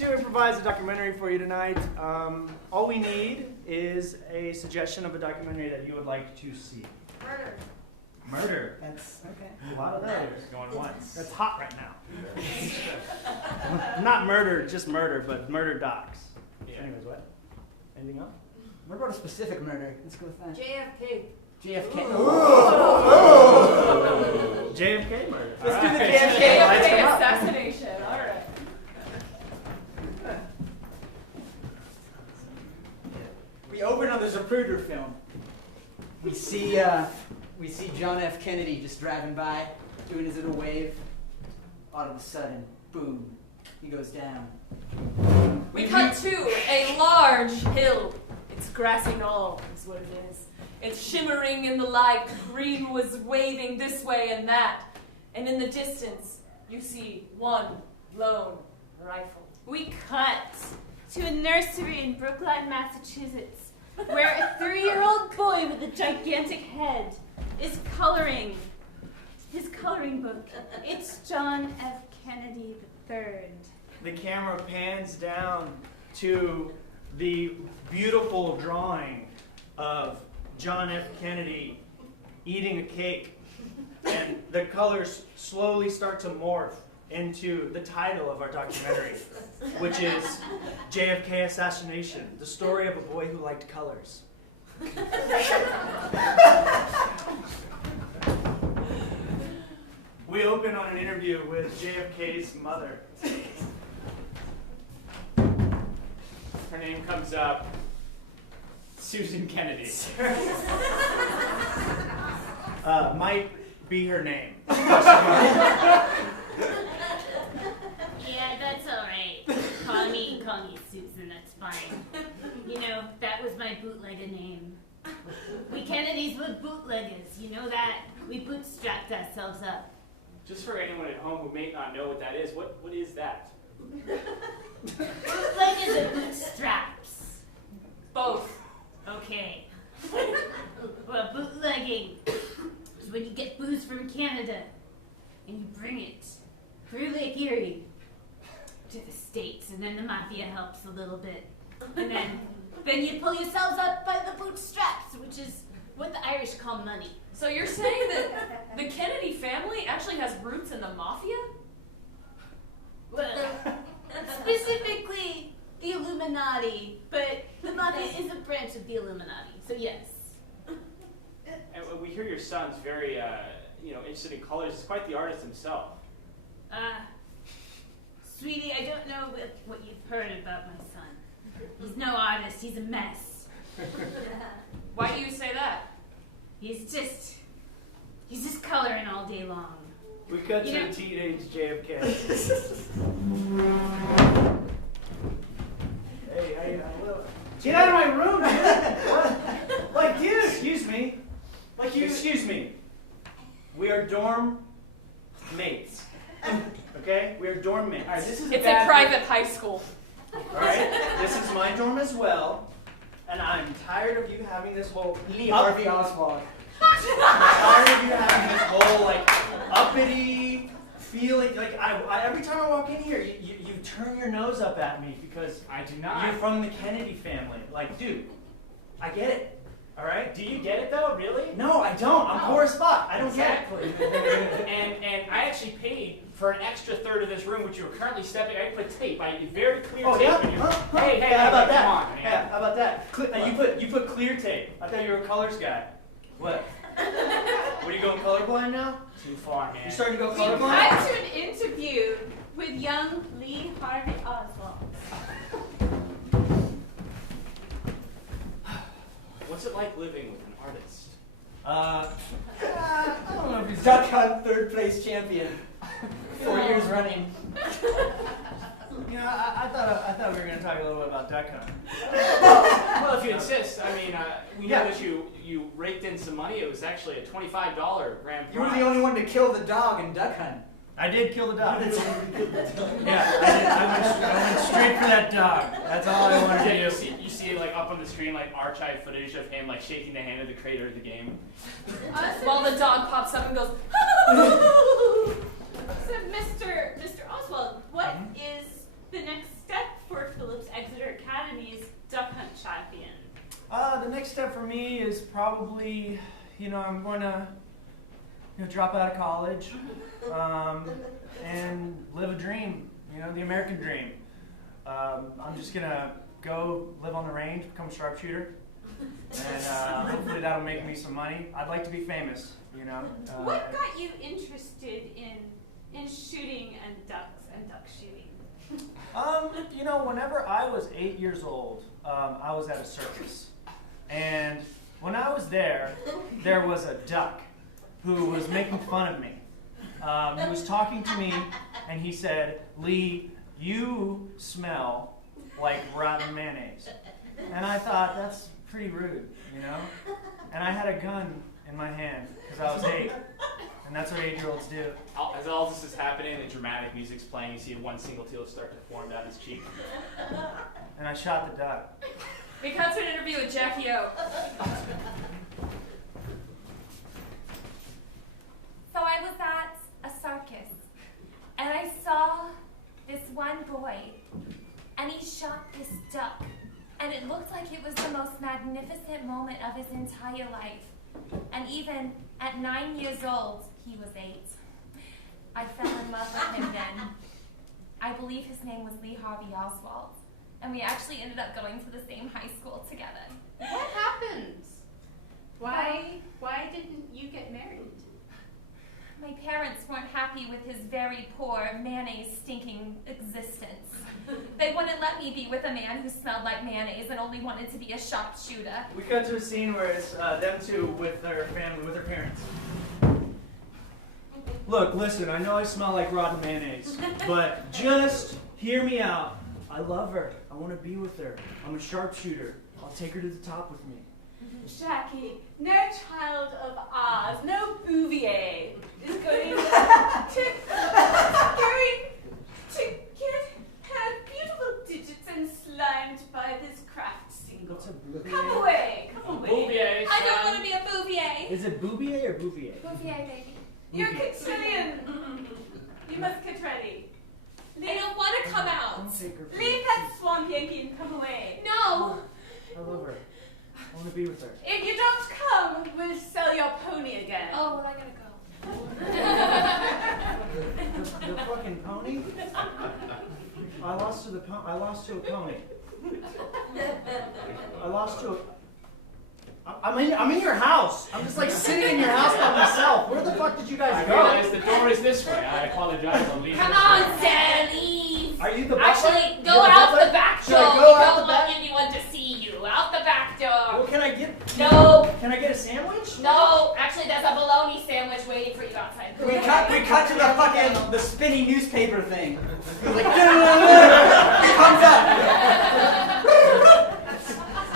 going to improvise a documentary for you tonight. All we need is a suggestion of a documentary that you would like to see. Murder. Murder. That's okay. A lot of those. Going once. That's hot right now. Not murder, just murder, but murder docs. Yeah. Anyways, what? Anything else? What about a specific murder? Let's go with that. JFK. JFK. JFK murder. Let's do the Alright. JFK. Lights come up. Assassination. All right. We open on the Zapruder film. We see John F. Kennedy just driving by, doing his little wave. All of a sudden, boom, he goes down. We cut to a large hill. It's grassy knoll, is what it is. It's shimmering in the light. Green was waving this way and that. And in the distance, you see one lone rifle. We cut to a nursery in Brookline, Massachusetts, where a 3-year-old boy with a gigantic head is coloring his coloring book. It's John F. Kennedy III. The camera pans down to the beautiful drawing of John F. Kennedy eating a cake, and the colors slowly start to morph into the title of our documentary, which is JFK Assassination, the story of a boy who liked colors. We open on an interview with JFK's mother. Her name comes up. Susan Kennedy. Might be her name. Yeah, that's all right. Call me Susan, that's fine. You know, that was my bootlegger name. We Kennedys were bootleggers, you know that? We bootstrapped ourselves up. Just for anyone at home who may not know what that is, what is that? Bootleggers or bootstraps? Both. Okay. Well, bootlegging is when you get booze from Canada and you bring it through Lake Erie to the States, and then the mafia helps a little bit. And then you pull yourselves up by the bootstraps, which is what the Irish call money. So you're saying that the Kennedy family actually has roots in the mafia? Well, specifically the Illuminati, but the mafia is a branch of the Illuminati, so yes. And we hear your son's very, interested in colors. He's quite the artist himself. Sweetie, I don't know what you've heard about my son. He's no artist, he's a mess. Why do you say that? He's just coloring all day long. We cut You to know- teenage JFK. Hey, get out of my room, dude! What? Like, dude, excuse me. Excuse me. We are dorm mates. Okay? We are dorm mates. All right, this is It's a private high school. Alright? This is my dorm as well. And I'm tired of you having this whole Lee Harvey Oswald. I'm tired of you having this whole uppity feeling. Every time I walk in here, you turn your nose up at me because I do not. you're from the Kennedy family. Like, dude, I get it. All right? Do you get it though? Really? No, I don't. I'm poor as fuck. I don't Exactly. get it. and I actually paid for an extra third of this room, which you were currently stepping. I put tape. Very clear Oh tape. yeah? in your- Huh? Hey, How about that? come on, man. Yeah, how about that? You put clear tape. I thought you were a colors guy. What? What are you going colorblind now? Too far, man. You starting to go We colorblind? cut to an interview with young Lee Harvey Oswald. What's it like living with an artist? I don't know if he's Duck Hunt third place champion. 4 years running. You know, I thought we were going to talk a little bit about Duck Hunt. Well, if you insist, I mean, we know Yeah. that you raked in some money. It was actually a $25 grand prize. You were the only one to kill the dog in Duck Hunt. I did kill the dog. Yeah, I went straight for that dog. That's all I wanted Yeah, to do. you see like up on the screen, like archive footage of him like shaking the hand of the creator of the game. While the dog pops up and goes, So, Mr. Oswald, what is the next step probably, I'm going to drop out of college and live a dream, the American dream. I'm just going to go live on the range, become a sharpshooter, and hopefully that'll make me some money. I'd like to be famous, What got you interested in shooting and duck shooting? Whenever I was 8 years old, I was at a circus. And when I was there was a duck who was making fun of me. He was talking to me, and he said, "Lee, you smell like rotten mayonnaise." And I thought, that's pretty rude, And I had a gun in my hand because I was 8. And that's what 8-year-olds do. As all this is happening, the dramatic music's playing, you see one single tear start to form down his cheek. And I shot the duck. We cut to an interview with Jackie O. So I was at a circus, and I saw this one boy, and he shot this duck, and it looked like it was the most magnificent moment of his entire life. And even at 9 years old, he was 8. I fell in love with him then. I believe his name was Lee Harvey Oswald. And we actually ended up going to the same high school together. What happened? Why didn't you get married? My parents weren't happy with his very poor, mayonnaise-stinking existence. They wouldn't let me be with a man who smelled like mayonnaise and only wanted to be a sharpshooter. We cut to a scene where it's them two with their family, with their parents. Look, listen, I know I smell like rotten mayonnaise, but just hear me out. I love her. I want to be with her. I'm a sharpshooter. I'll take her to the top with me. Jackie, no child of ours, no Bouvier is going to get her beautiful digits enslimed by this craft single. What's a bouvier? Come away, come away. Bouvier, I don't want to be a bouvier. Is it bouvier or bouvier? Bouvier, baby. You're Cotillion. You must get ready. I don't want to come out. Don't take her. Leave that swamp Yankee and come away. No. I love her. I want to be with her. If you don't come, we'll sell your pony again. Oh, well, I gotta go. The fucking pony? I lost to a pony. I lost to a... I'm in your house. I'm just like sitting in your house by myself. Where the fuck did you guys I go? realize the door is this way. I apologize. I'll leave Come this on, way. Sarah, leave. Are you the butler? Actually, go You're the out butler? the back Should door. I We go out don't the want back? anyone to see you. Out the back door. Well, can I get... No. Can I get a sandwich? No. Actually, there's a bologna sandwich waiting for you outside. We cut to the spinning newspaper thing. It was like, comes up.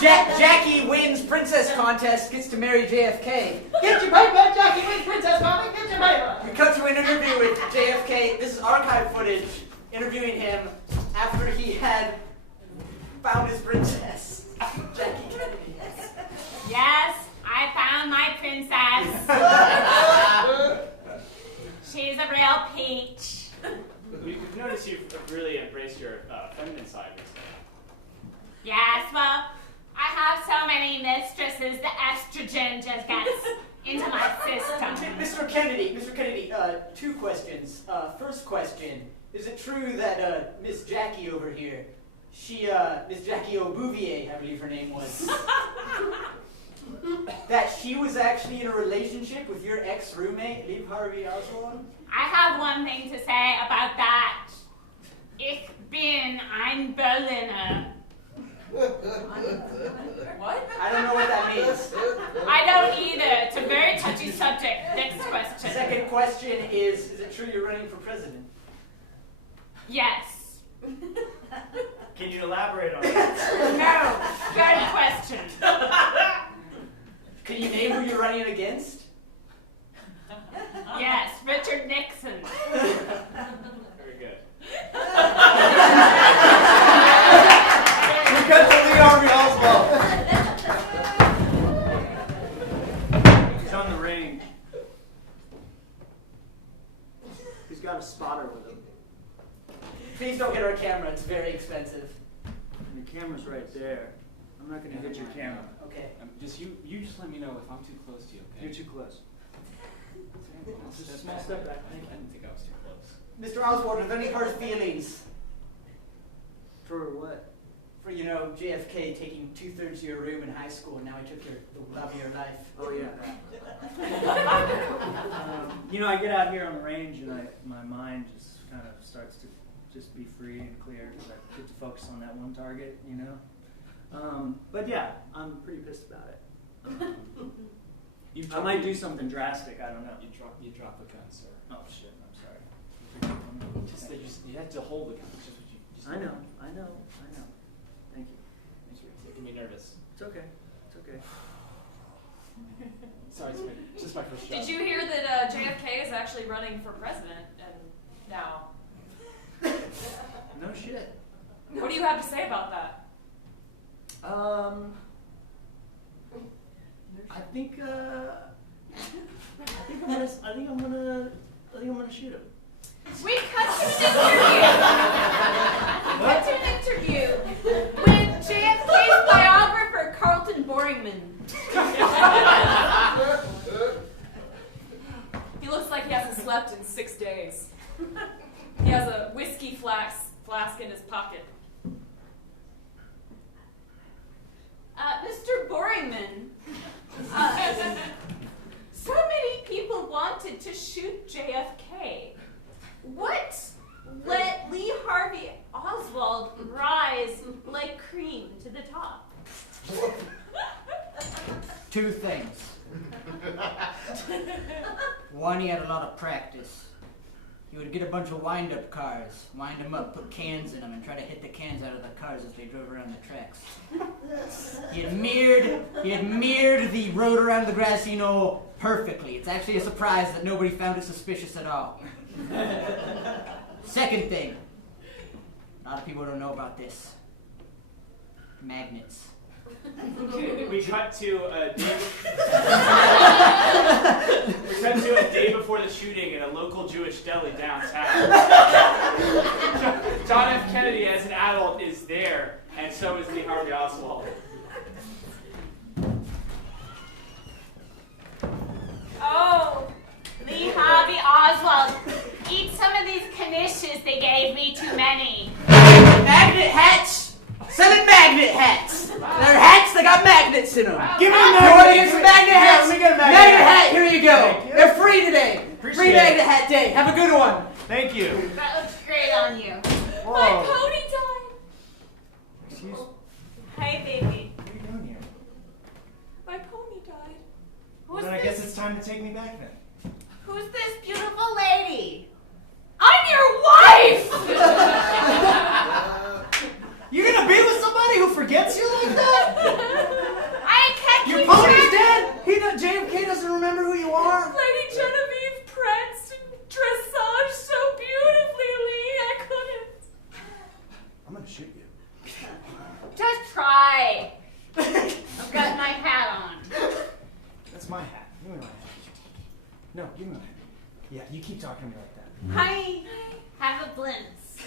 Jackie wins princess contest, gets to marry JFK. Get your paper, Jackie wins princess contest, get your paper. We cut to an interview with JFK. This is archive footage, interviewing him after he had found his princess, Jackie Kennedy. Yes, I found my princess. She's a real peach. We've noticed you've really embraced your feminine side recently. Yes, well, I have so many mistresses, the estrogen just gets into my system. Mr. Kennedy, 2 questions. First question, is it true that Miss Jackie over here, Miss Jackie O'Bouvier, I believe her name was, that she was actually in a relationship with your ex-roommate, Lee Harvey Oswald? I have one thing to say about that. Ich bin ein Berliner. What? I don't know what that means. I don't either. It's a very touchy subject. Next question. Second question is it true you're running for president? Yes. Can you elaborate on that? No. Good question. Can you name who you're running against? Yes, Richard Nixon. Very good. We cut to Lee Harvey Oswald. He's on the range. He's got a spotter with him. Please don't get our camera, it's very expensive. And the camera's right there. I'm not gonna hit your camera. Okay. You just let me know if I'm too close to you, okay? You're too close. Just a small step back. I didn't think I was too close. Mr. Oswald, are there any hard feelings For what? for, JFK taking 2/3 of your room in high school and now he took the love of your life? Oh yeah. I get out here on the range and my mind just kind of starts to just be free and clear because I get to focus on that one target, But yeah, I'm pretty pissed about it. I might do something drastic. I don't know. You drop the gun, sir. Oh shit! I'm sorry. You had to hold the gun. It's just what you. Just I know. Thank you. It's making me nervous. It's okay. It's okay. Sorry, it's just my first job. Did you hear that JFK is actually running for president now? No shit. What do you have to say about that? I think I'm gonna shoot him. We cut to an interview with JFK's biographer, Carlton Boringman. He looks like he hasn't slept in 6 days. He has a whiskey flask in his pocket. Mr. Boringman, so many people wanted to shoot JFK. What let Lee Harvey Oswald rise like cream to the top? Two things. One, he had a lot of practice. He would get a bunch of wind-up cars, wind them up, put cans in them, and try to hit the cans out of the cars as they drove around the tracks. He had mirrored the road around the grassy knoll perfectly. It's actually a surprise that nobody found it suspicious at all. Second thing, a lot of people don't know about this. Magnets. We cut to a day before the shooting in a local Jewish deli downtown. John F. Kennedy, as an adult, is there, and so is Lee Harvey Oswald. Oh, Lee Harvey Oswald, eat some of these knishes. They gave me too many. Magnet hats! Selling magnet hats! They're hats that got magnets in them. Give me a You magnet. want to get some magnet hats? let me get a magnet Magnet hat. hat, here you go. Thank you. They're free today. Appreciate Free it. magnet hat day. Have a good one. Thank you. That looks great on you. My Whoa. pony died. Excuse. Hey, baby. What are you doing here? My pony died. Who's Then I this? guess it's time to take me back then. Who's this beautiful lady? I'm your wife! You're gonna be with somebody who forgets you like that? I can't Your keep pony's track. dead? JFK doesn't remember who you are? Lady Genevieve pranced and dressage so beautifully, Lee. I couldn't. I'm gonna shoot you. Just try. I've got my hat on. That's my hat. Give me my hat. No, give me my hat. Yeah, you keep talking to me like that. Honey, have a glimpse.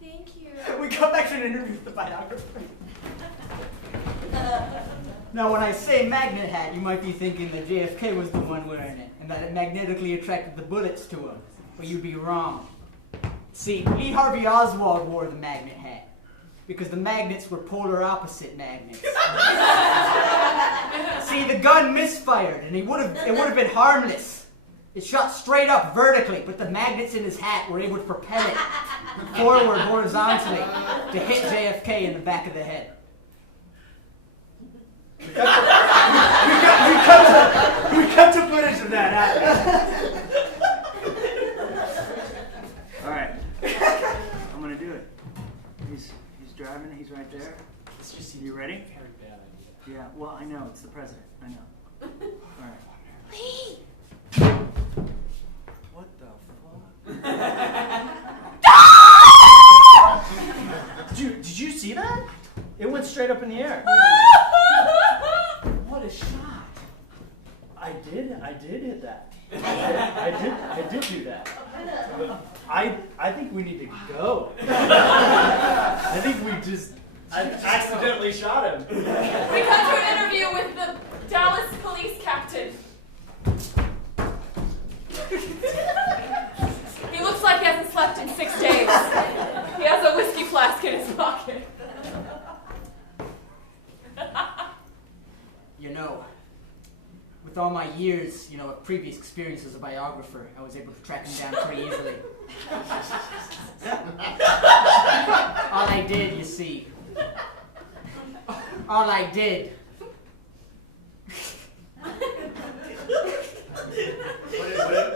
Thank you. We come back to an interview with the biographer. Now, when I say magnet hat, you might be thinking that JFK was the one wearing it, and that it magnetically attracted the bullets to him. But you'd be wrong. See, Lee Harvey Oswald wore the magnet hat because the magnets were polar opposite magnets. See, the gun misfired, and it would have been harmless. It shot straight up vertically, but the magnets in his hat were able to propel it forward horizontally to hit JFK in the back of the head. We cut to footage of that happening. All right. I'm gonna do it. He's driving. He's right there. You ready? Very bad idea. Yeah. Well, I know it's the president. I know. All right. Lee! What the fuck? Did you see that? It went straight up in the air. What a shot! I did hit that. I did do that. I think we need to go. I think we just I accidentally shot him. We cut to an interview with the Dallas police captain. He looks like he hasn't slept in 6 days. He has a whiskey flask in his pocket. You know, with all my years, of previous experience as a biographer, I was able to track him down pretty easily. All I did, you see. All I did.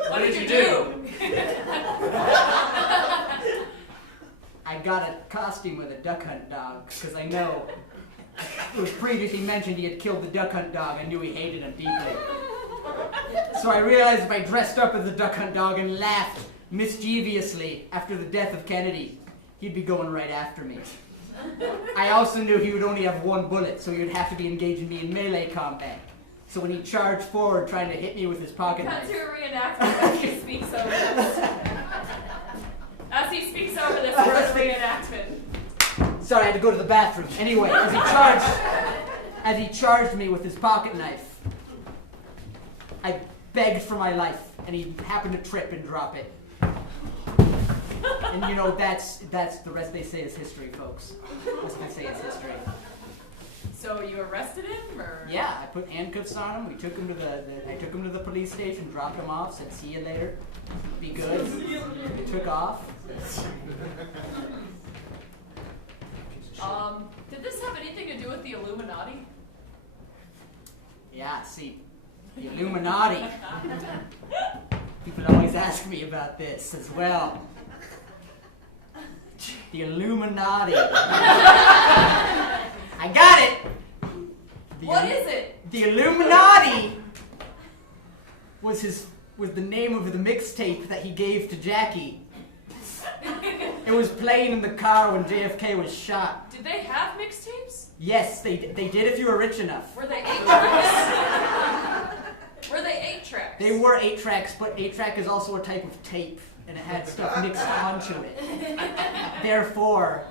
What did you do? I got a costume with a duck hunt dog, because I know it was previously mentioned he had killed the duck hunt dog. I knew he hated him deeply. So I realized if I dressed up as the duck hunt dog and laughed mischievously after the death of Kennedy, he'd be going right after me. I also knew he would only have one bullet, so he would have to be engaging me in melee combat. So when he charged forward trying to hit me with his pocket Cut knife... to a reenactment as he speaks over this. As he speaks over this first reenactment. Sorry, I had to go to the bathroom. Anyway, as he charged me with his pocket knife, I begged for my life, and he happened to trip and drop it. And that's the rest they say is history, folks. That's what they say is history. So you arrested him, or? Yeah, I put handcuffs on him. We took him to I took him to the police station, dropped him off, said see you later, be good. We took off. Did this have anything to do with the Illuminati? Yeah, see, the Illuminati. People always ask me about this as well. The Illuminati. I got it! What is it? The Illuminati was the name of the mixtape that he gave to Jackie. It was playing in the car when JFK was shot. Did they have mixtapes? Yes, they did if you were rich enough. Were they 8 tracks? Were they 8 tracks? They were 8 tracks, but 8-track is also a type of tape, and it had stuff mixed onto it. Therefore,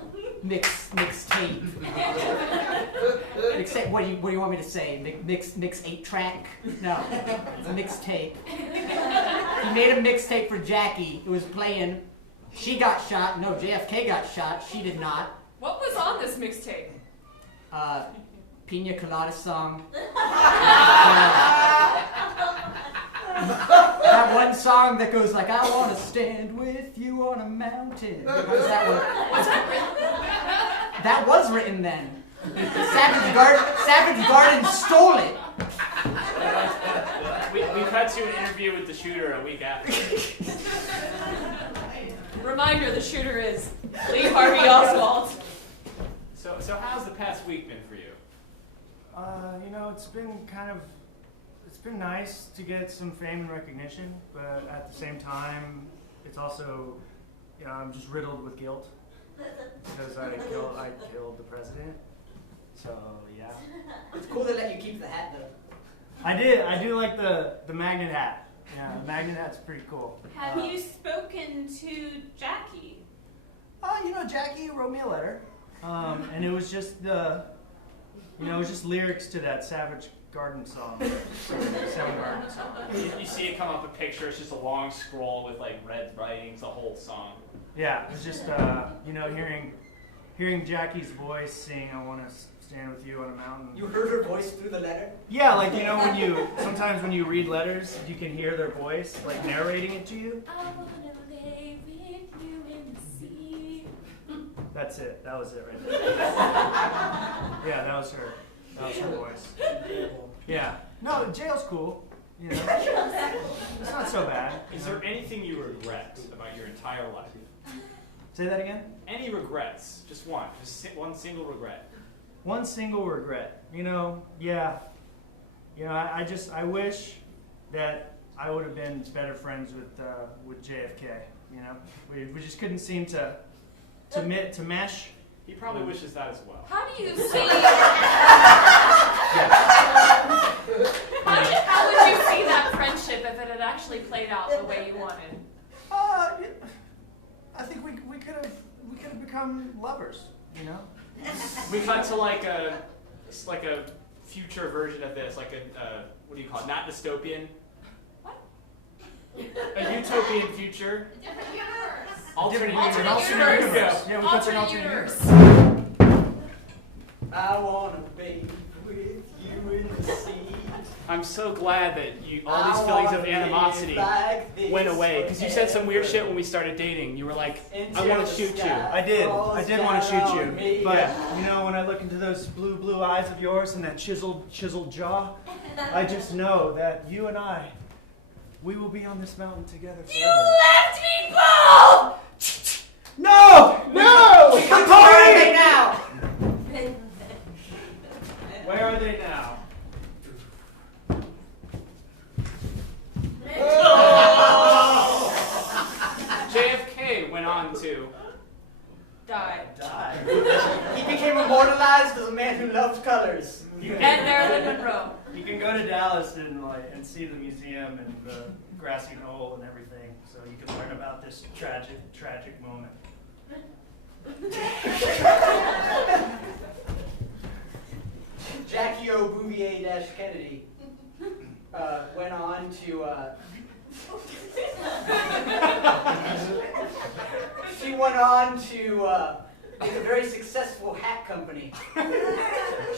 mixtape. Except, what do you want me to say? Mix 8-track? No, it's a mixtape. He made a mixtape for Jackie. It was playing. She got shot. No, JFK got shot. She did not. What was on this mixtape? Pina Colada song. That one song that goes like, I want to stand with you on a mountain. How does that work? Was that written? That was written then. Savage Garden stole it. We cut to an interview with the shooter a week after. Reminder, the shooter is Lee Harvey Oswald. So how's the past week been for you? It's been nice to get some fame and recognition, but at the same time, it's also, I'm just riddled with guilt because I killed the president. So yeah. It's cool to let you keep the hat though. I do like the magnet hat. Yeah, the magnet hat's pretty cool. Have you spoken to Jackie? Jackie wrote me a letter, and it was just lyrics to that Savage Garden song. You see it come up a picture. It's just a long scroll with like red writing. It's a whole song. Yeah, it was just hearing Jackie's voice sing "I Want to Stand with You on a Mountain." You heard her voice through the letter? Yeah, like sometimes when you read letters, you can hear their voice like narrating it to you. I wanna lay with you in the sea. That's it. That was it right there. Yeah, that was her. That was her voice. Yeah. No, jail's cool. It's not so bad. Is there anything you regret about your entire life? Say that again? Any regrets? Just one. Just one single regret. One single regret. Yeah. I wish that I would have been better friends with JFK. We just couldn't seem to mesh. He probably wishes that as well. How do you see? How would you see that friendship if it had actually played out the way you wanted? I think we could have become lovers. you know? We cut to like a future version of this, like a what do you call it? Not dystopian. What? A utopian future. Different universe. Alternate Alternate universe. universe. Yeah, we cut to an Alternate alternate universe. I wanna bathe with you in the sea. I'm so glad that all these feelings of animosity went away. Because you said some weird shit when we started dating. You were like, I want to shoot you. I did want to shoot you. But, Yeah. you know, when I look into those blue eyes of yours and that chiseled jaw, I just know that you and I, we will be on this mountain together forever. You left me, Paul! No! No! Where are they now? Where are they now? JFK went on to. Die. He became immortalized as a man who loved colors. And Marilyn Monroe. You can go to Dallas and see the museum and the grassy knoll and everything, so you can learn about this tragic moment. Jackie O. Bouvier-Kennedy went on to. She went on to make a very successful hat company.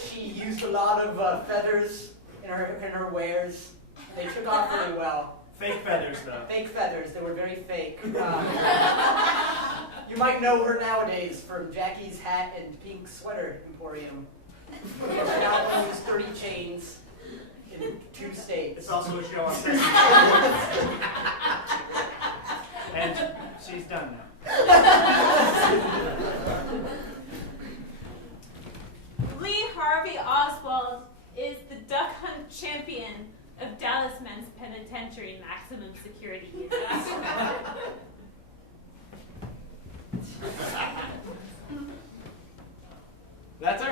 She used a lot of feathers in her wares. They took off really well. Fake feathers, though. Fake feathers. They were very fake. You might know her nowadays from Jackie's Hat and Pink Sweater Emporium. She now owns 30 chains in 2 states. It's also a show on Sesame. And she's done now. Lee Harvey Oswald is the duck hunt champion of Dallas Men's Penitentiary maximum security unit. That's our